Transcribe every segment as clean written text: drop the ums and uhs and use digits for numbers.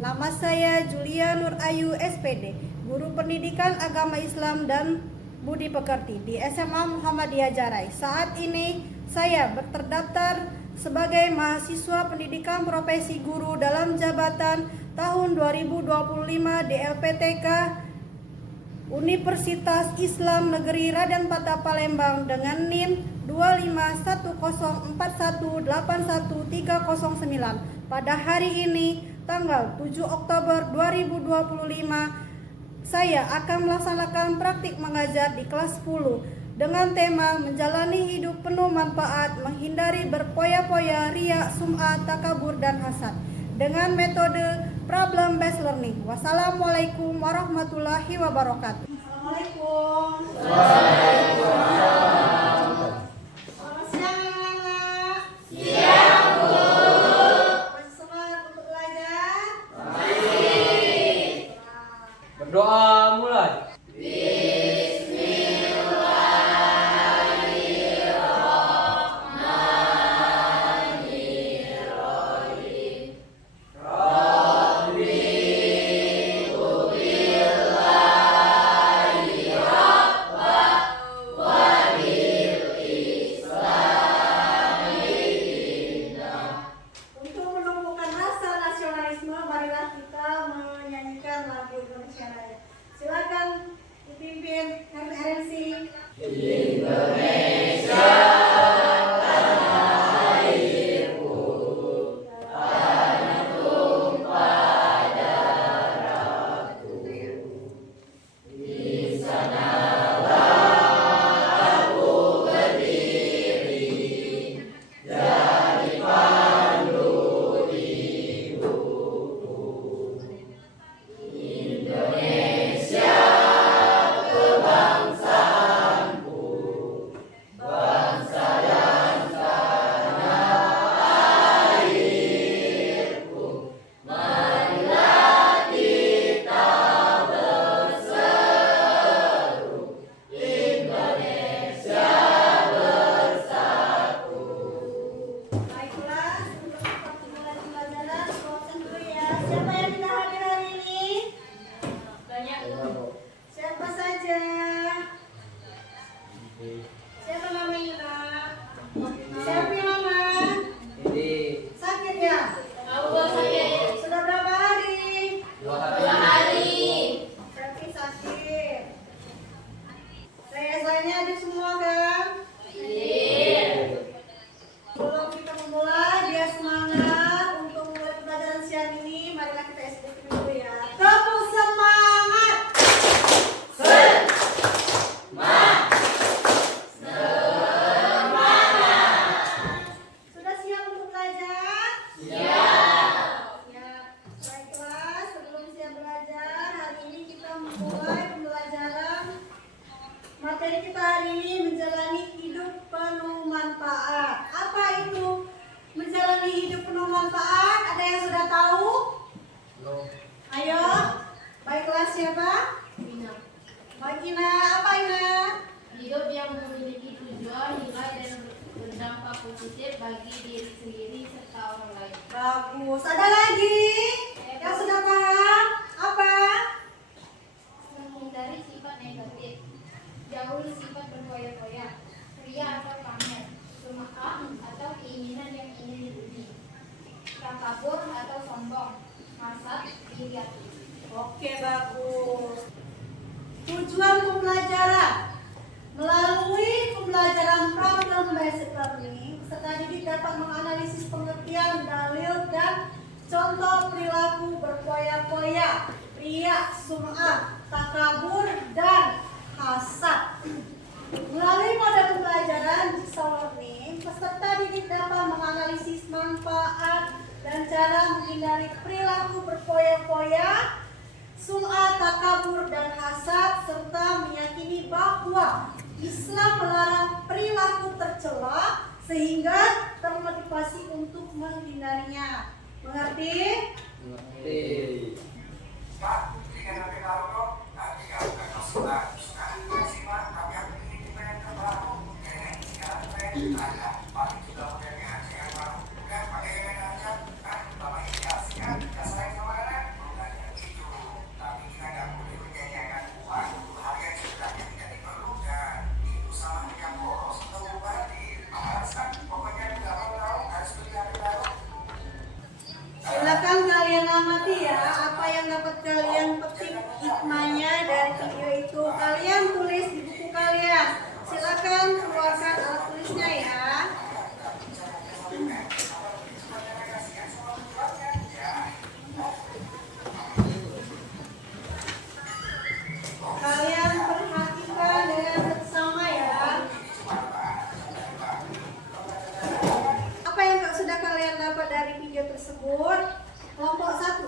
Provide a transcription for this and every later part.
Nama saya Julia Nur Ayu SPD, Guru Pendidikan Agama Islam dan Budi Pekerti di SMA Muhammadiyah Jarai. Saat ini saya terdaftar sebagai mahasiswa pendidikan profesi guru dalam jabatan tahun 2025 di LPTK Universitas Islam Negeri Raden Patah Palembang dengan NIM 25104181309. Pada hari ini tanggal 7 Oktober 2025 saya akan melaksanakan praktik mengajar di kelas 10 dengan tema menjalani hidup penuh manfaat, menghindari berpoya-poya, riya, sum'ah, takabur, dan hasad dengan metode problem based learning. Wassalamualaikum warahmatullahi wabarakatuh. Assalamualaikum. Waalaikumsalam. Selamat siang anak-anak. Siang, Bu. Masih semangat untuk belajar? Masih. Berdoa mulai. Untuk menumbuhkan rasa nasionalisme, marilah kita menyanyikan lagu Indonesia Raya. Silakan dipimpin RNC. Baiklah, untuk pertemuan pelajaran, bosan dulu ya. Siapa yang tidak hadir hari ini? Banyak, Bu. Siapa saja? Siapa namanya, Nak? Siapa nama? Sakit ya? Allah sakit. Sudah berapa hari? 2 2 hari. Tapi sakit. Rasanya ada semua kan? Sebelum kita memulai, dia semangat untuk mulai pelajaran siang ini. Marilah kita SDQ dulu ya. Tepuk semangat. Sudah siap untuk belajar? Siap. Baiklah, sebelum siap belajar, hari ini kita memulai pembelajaran. Materi kita hari ini menjalani hidup penuh manfaat. Apa itu menjalani hidup penuh manfaat? Ada yang sudah tahu? Ayo. Baiklah, siapa? Baik, Ina. Apa Ina? Hidup yang memiliki tujuan, nilai, dan berdampak positif bagi diri sendiri serta orang lain. Bagus. Ada lagi yang sudah paham? Apa? Menghindari sifat negatif, jauhi sifat berfoya-foya, ria atau pamer, sum'ah atau keinginan yang ingin dipuji, takabur atau sombong, hasad, iri hati. Oke, bagus. Tujuan pembelajaran. Melalui pembelajaran problem based learning, peserta didik dapat menganalisis pengertian, dalil, dan contoh perilaku berpoya-poya, riya, sum'ah, takabur, dan hasad. Melalui model pembelajaran jigsaw learning, peserta didik dapat menganalisis manfaat dan cara menghindari perilaku berpoya-poya, sum'ah, takabur, dan hasad, serta meyakini bahwa Islam melarang perilaku tercela sehingga termotivasi untuk menghindarinya. Mengerti? Pak, jika nanti taruh nanti kalau nggak suka maksimal, tapi yang ini kita yang terbaru, kayaknya ada, paling juga pakai yang baru, kan pakai yang aja, kan lama ini asik kan, nggak sayang sama anak, Silakan keluarkan alat tulisnya ya. Kalian perhatikan dengan seksama ya. Apa yang sudah kalian dapat dari video tersebut? Kelompok 1.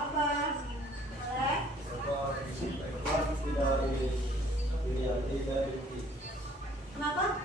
Apa? Boleh? Kenapa?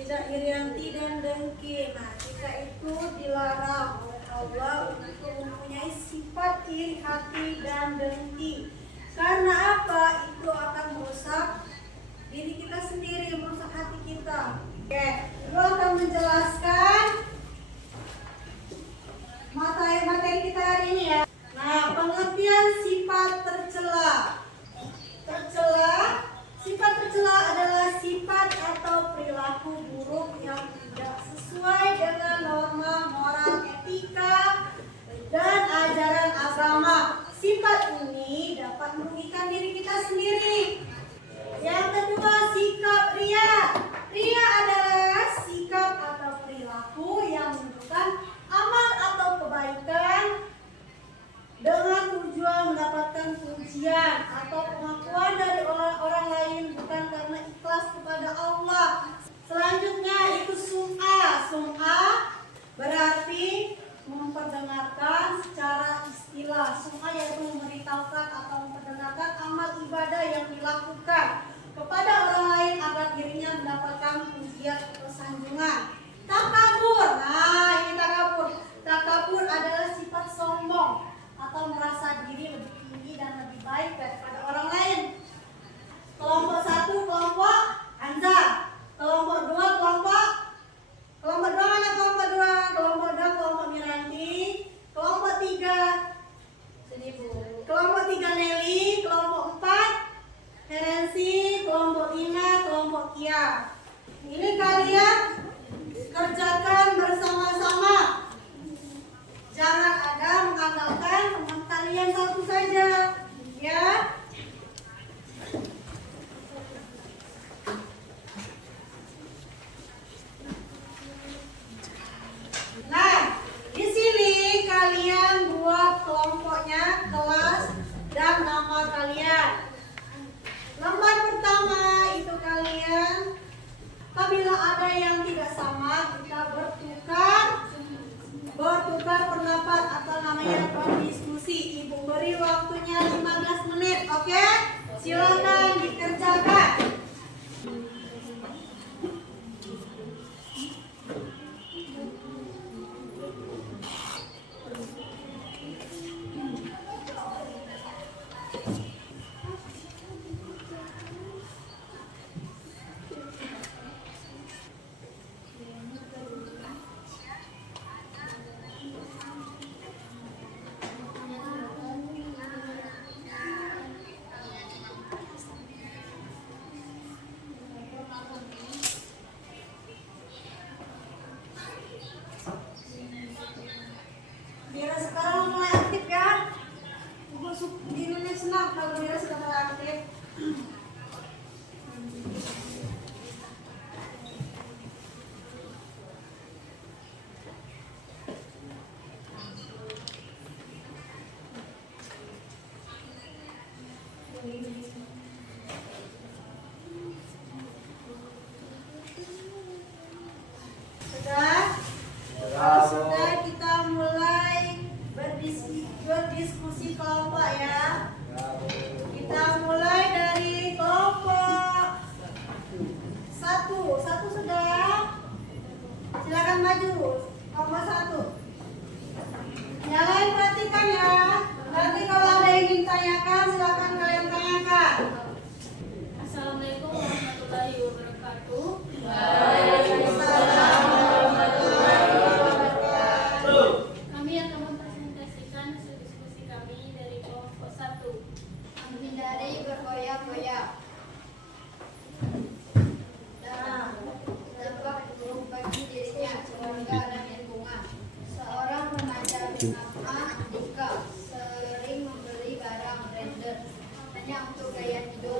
Tidak irianti dan dengki. Nah, jika itu dilarang oleh Allah untuk mempunyai sifat iri hati dan dengki. Karena apa? Itu akan merusak diri kita sendiri, merusak hati kita. Oke, gua akan menjelaskan materi kita hari ini ya. Nah, pengertian sifat tercela. Sifat tercela adalah sifat atau perilaku buruk yang tidak sesuai dengan norma moral, etika, dan ajaran agama. Sifat ini dapat merugikan diri kita sendiri. Yang kedua, sikap ria. Ria adalah sikap atau perilaku yang menunjukkan amal atau kebaikan dengan tujuan mendapatkan pujian atau pengakuan dari orang lain bukan karena ikhlas kepada Allah. Selanjutnya itu sum'ah. Sum'ah berarti memperdengarkan secara istilah. Sum'ah yaitu memberitahukan atau memperdengarkan amal ibadah yang dilakukan kepada orang lain agar dirinya mendapatkan pujian atau sanjungan. Takabur. Nah, ini takabur. Takabur adalah sifat sombong atau merasa diri lebih tinggi dan lebih baik daripada orang lain. Kelompok 1 kelompok Hamza. Kelompok 2 kelompok mana kelompok 2? Kelompok 2 kelompok Miranti. Kelompok 3 sini Bu. Kelompok 3 Nelly. Kelompok 4 Herensi. Kelompok 5 kelompok Kia. Ini kalian kerjakan bersama-sama. Jangan ada mengandalkan teman kalian satu saja, ya. Nah, di sini kalian buat kelompoknya, kelas, dan nama kalian. Lembar pertama itu kalian, apabila ada yang tidak sama, kita bertukar pendapat atau namanya berdiskusi. Ibu beri waktunya 15 menit, oke? Silakan dikerjakan. Biar sekarang mulai aktif ya. Ini senang kalau Mira sudah mulai aktif. Sudah kita mulai berdiskusi kelompok ya. Kita mulai dari kelompok 1. 1 sudah. Silakan maju. Kelompok 1. Yang lain perhatikan ya. Nanti kalau ada yang ingin tanyakan, silakan kalian tanyakan. Assalamualaikum warahmatullahi wabarakatuh. Waalaikumsalam warahmatullahi wabarakatuh. Kami akan mempresentasikan hasil diskusi kami dari kelompok 1. Menghindari berfoya-foya. Dampak buruk bagi dirinya, keluarga, dan lingkungan. Seorang remaja bernama Andika sering membeli barang branded hanya untuk gaya hidup.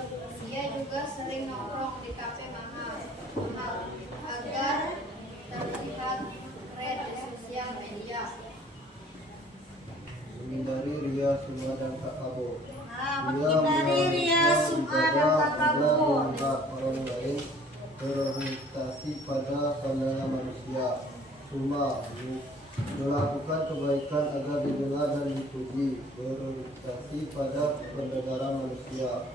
berorientasi pada pandangan manusia. Suma, melakukan kebaikan agar didengar dan dipuji, berorientasi pada pendengaran manusia.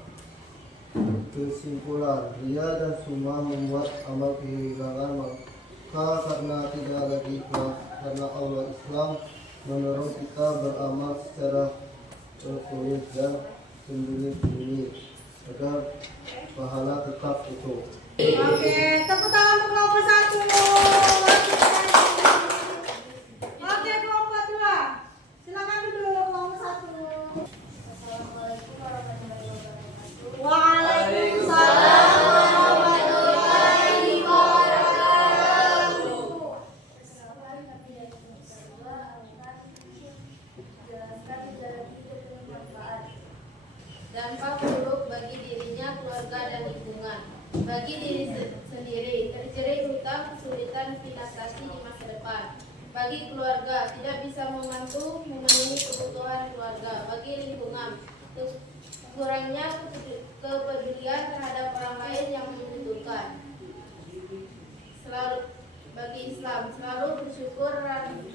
Kesimpulan, ria dan suma membuat amal kehilangan, maka karena tidak lagi ikhlas, karena Allah Islam mendorong kita beramal secara tertulis dan sembunyi-sembunyi agar pahala tetap utuh. Oke, tepuk tangan untuk kelompok 1. Oke, kelompok 2. Silakan duduk kelompok 1. Assalamualaikum warahmatullahi wabarakatuh. Waalaikumsalam warahmatullahi wabarakatuh. Perkenalkan, kami dari kelompok 2 akan menjelaskan jalan hidup penuh manfaat. Dampak buruk bagi dirinya, keluarga, dan lingkungan. Bagi diri sendiri, terjerat hutang, kesulitan finansiasi di masa depan. Bagi keluarga, tidak bisa membantu memenuhi kebutuhan keluarga. Bagi lingkungan, kurangnya kepedulian terhadap orang lain yang membutuhkan. Bagi Islam, selalu bersyukur,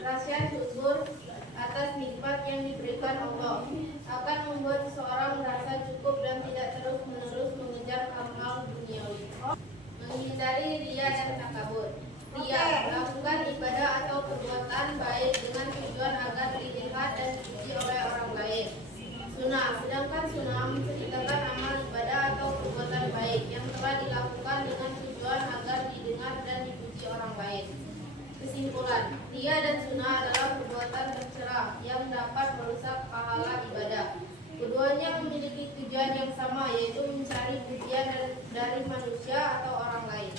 rasa syukur atas nikmat yang diberikan Allah akan membuat seseorang merasa cukup dan tidak terus-menerus mengejar hal-hal duniawi. Menghindari riya dan takabur. Riya, melakukan ibadah atau perbuatan baik dengan tujuan agar dilihat dan dipuji oleh orang lain. Sunnah, sedangkan sunnah menceritakan amal ibadah atau perbuatan baik yang telah dilakukan dengan tujuan agar didengar dan dipuji orang lain. Kesimpulan, riya dan sunnah adalah perbuatan tercela yang dapat merusak pahala ibadah. Keduanya memiliki tujuan yang sama, yaitu mencari pujian dari manusia atau orang lain.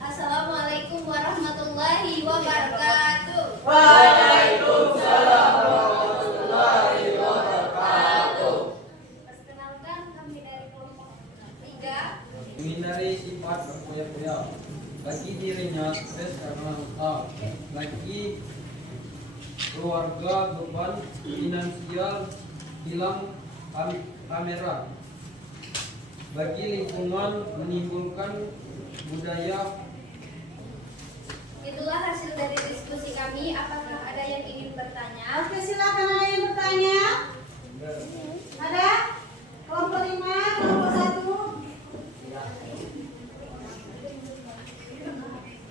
Assalamualaikum warahmatullahi wabarakatuh. Waalaikumsalam warahmatullahi wabarakatuh. Perkenalkan, kami dari kelompok 3. Menghindari sifat berpoya-poya. Bagi dirinya stres karena hutang. Bagi keluarga beban finansial, hilang pameran. Bagi lingkungan menimbulkan budaya. Itulah hasil dari diskusi kami. Apakah ada yang ingin bertanya? Oke, silakan, ada yang bertanya? Ada? Kelompok 5, kelompok 1.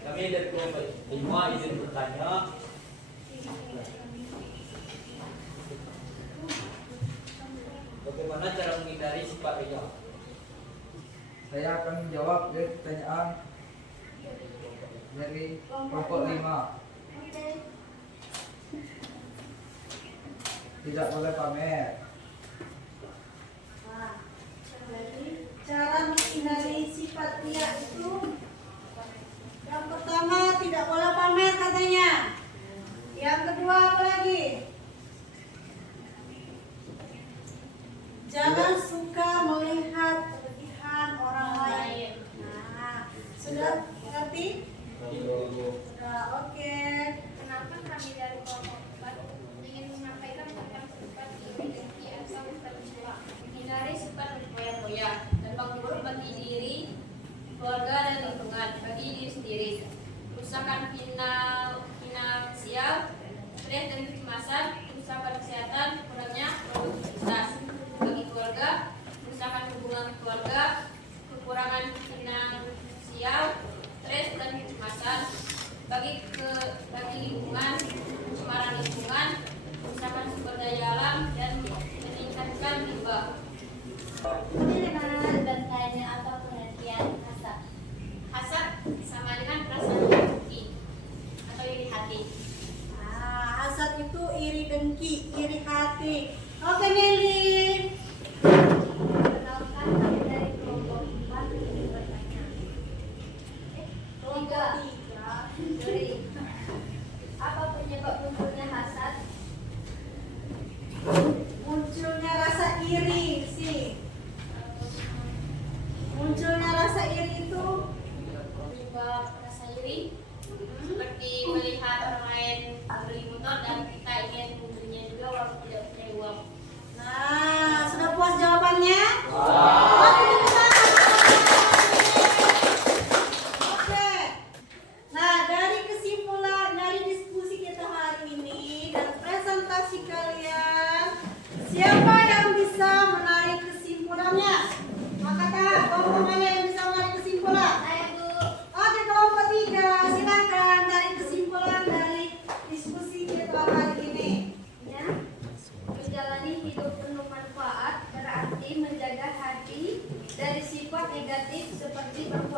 Kami dari kelompok 5 izin bertanya. Bagaimana cara menghindari sifat riya? Saya akan menjawab dari pertanyaan dari kelompok 5. Tidak boleh pamer. Nah, jadi cara menghindari sifat riya itu yang pertama tidak boleh pamer katanya. Yang kedua apa lagi? Jangan suka melihat kelebihan orang lain. Nah, sudah ngerti? Sudah, oke. Kenapa kami dari kelompok 4 ingin menyampaikan tentang sifat iri, dengki, atau tercela? Menghindari sifat berpoya-poya, dampak buruk bagi diri, keluarga, dan lingkungan. Bagi diri sendiri, kerusakan finansial, stres dan kecemasan, kerusakan kesehatan, kurangnya produktivitas. Bagi keluarga, kerusakan hubungan keluarga, kekurangan finansial, stres dan kecemasan. Bagi lingkungan, pencemaran lingkungan, kerusakan sumber daya alam, dan meningkatkan limbah. Bagaimana bantainya atau pengertian hasad? Hasad sama dengan perasaan dengki atau iri hati. Nah, hasad itu iri dengki, iri hati. Oke, Nelly. Perkenalkan, kami dari kelompok 4 ingin bertanya.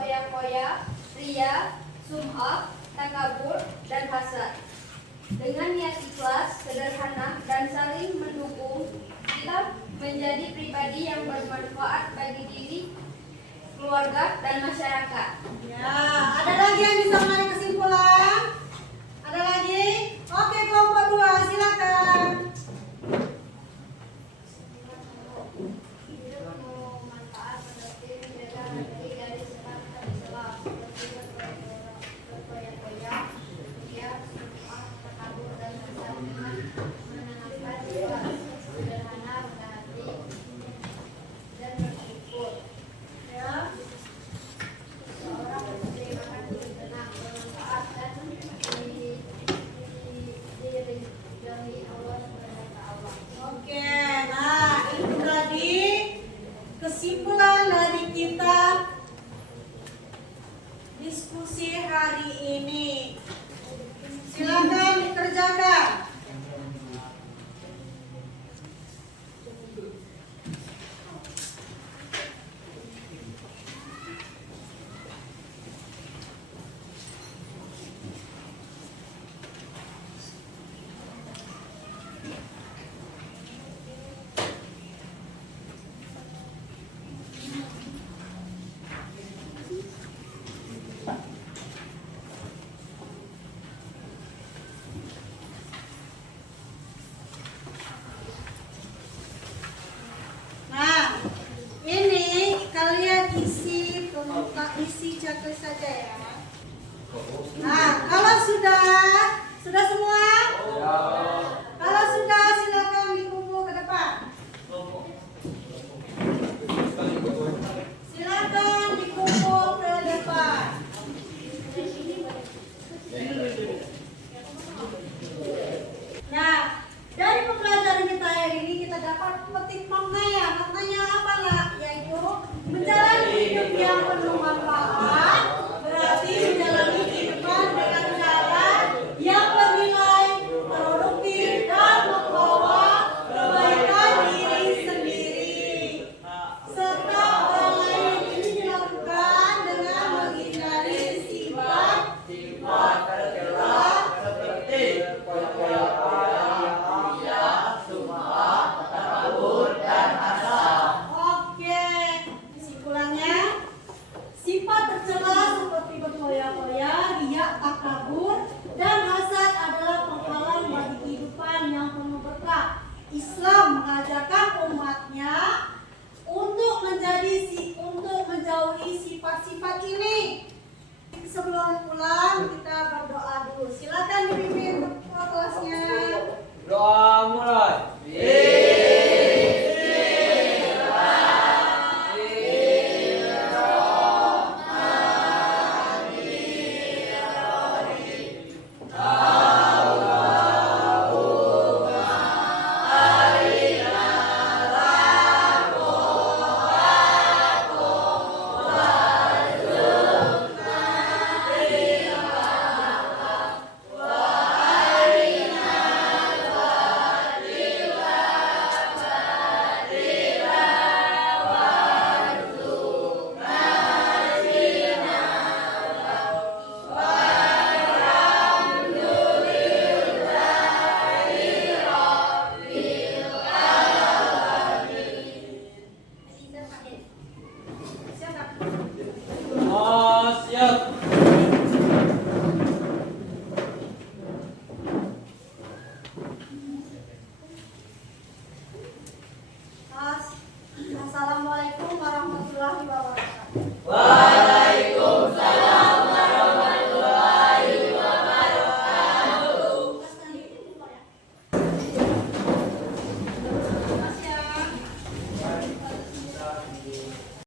berfoya-foya, ria, sum'ah, takabur, dan hasad. Dengan niat ikhlas, sederhana, dan saling mendukung, kita menjadi pribadi yang bermanfaat bagi diri, keluarga, dan masyarakat. Ya, ada lagi yang bisa menarik kesimpulan? Ada lagi? Oke, kelompok 2, silakan. Hidup penuh manfaat seperti menjaga hati dari semangat Islam, seperti berfoya-foya, ria, sum'ah, takabur, dan hasad. Dengan menanamkan jiwa sederhana, berhati, dan bersyukur. Ya. Seorang muslim akan hidup tenang, bermanfaat, dan diridhai Allah SWT. Oke, nah itu tadi kesimpulan dari kita diskusi hari ini. Silakan dikerjakan. Nah, ini kalian isi checklist saja ya. Nah, kalau sudah semua? Kalau sudah, silakan dikumpul ke depan. Silakan dikumpul ke depan. Nah, dari pembelajaran kita hari ini kita dapat petik maknanya. Maknanya apa nak? Yaitu menjalani hidup yang penuh manfaat. Berarti menjalani kehidupan dengan cara yang bernilai, produktif, dan membawa kebaikan diri sendiri serta orang lain. Ini dilakukan dengan menghindari sifat tercela seperti foya-foya, sum'ah, takabur, dan hasad. Oke, kesimpulannya sifat tercela seperti berfoya-foya, riya, takabur, dan hasad adalah penghalang bagi kehidupan yang penuh berkah. Islam mengajarkan umatnya untuk menjauhi sifat-sifat ini.